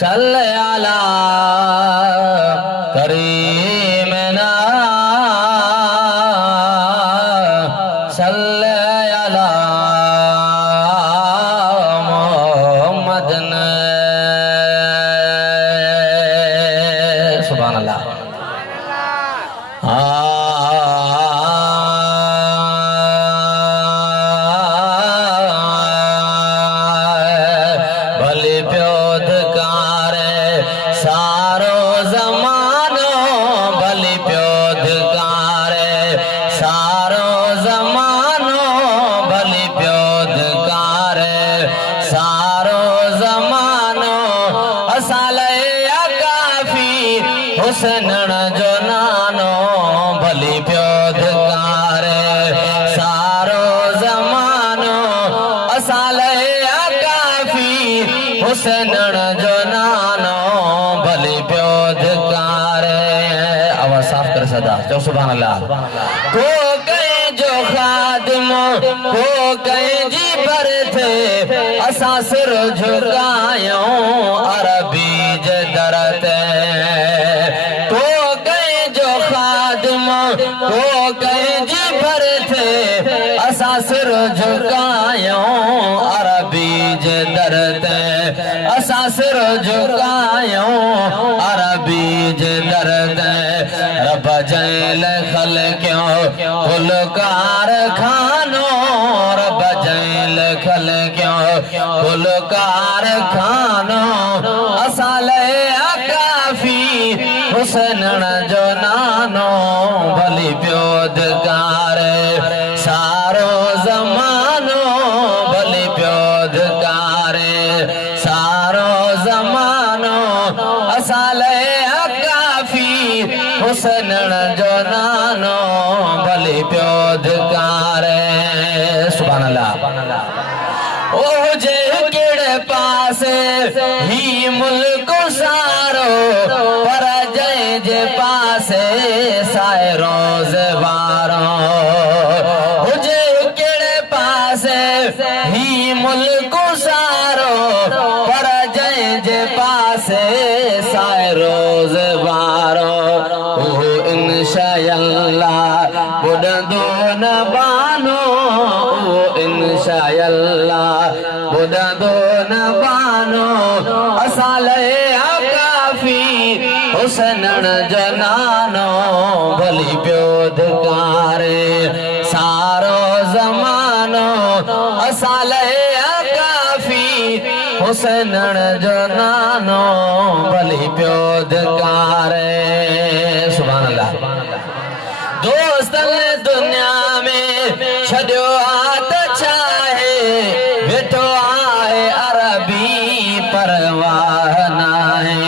सल्ले अला करीमना सल्ले अला मोहम्मदन। सुभान अल्लाह। भली प्योद कारे सारो जमानो, भली प्योद कारे सारो जमानो, भली प्योद कारे सारो जमानो। असाले काफी हुसनण जो नानो, भली प्योद कारे सारो जमानो। असाले काफी हुसनण जो नानो, भली प्योद कारे। आवाज साफ कर सदा जो सुभान अल्लाह। को कहीं जो खादिम को कहीं जी बरथे, असा सिर झुकायो अरबी जे दरते। को कहीं जो खादिम को कहीं जी बरथे, असा सिर झुकायो अरबी जे दरते। असा सिर झुकायो अरबी जे दरते। रब जैल खल क्यों गुलकार खानो, रब जैल खल क्यों गुलकार खानो। असाले काफी हुसनण जो नानो, भली प्योद कारे सारो जमानो, भली प्योद कारे सारो जमानो। असाले काफी हुसनण जो नानो, भली प्योद कारे। सुभान अल्लाह। ओ जे केड़े पासे ही मुल्क सारो, पर जय जे पासे साए रोज वारो। ओ जे केड़े पासे ही मुल्क सारो, पर जय जे पासे साए रोज वारो। ओ इंशाअल्लाह बुढ़ंदो न बानो, ओ इंशाअल्लाह बुढ़ंदो न बानो। असाले काफी हुसनण जो नानो, भली प्योद कारे सारो जमानो। असाले काफी हुसनण जो नानो, भली प्योद कारे। सुभान अल्लाह। दोस्तन दुनिया में छड़ियो आत चाहे, वेठो आहे अरबी परवाह नाहे।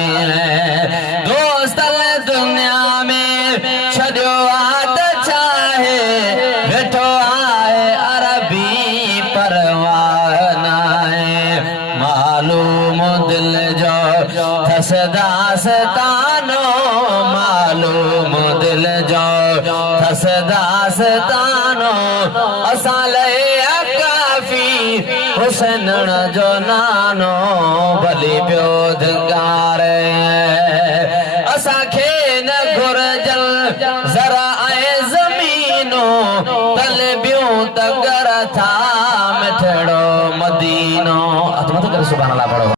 दोस्तन दुनिया में छड़ियो आत चाहे, वेठो आहे अरबी परवाह नाहे। मालूम दिल जो थसदास तानो, मालूम दिल जो थसदास तानो। असाले काफी हुसनण जो नानो, भली प्योद कारे। असांखे न घुरजल ज़रा ऐं ज़मीनो, तलबियूं त कर था मिठड़ो मदीनो। सुभान अल्लाह पढ़ो।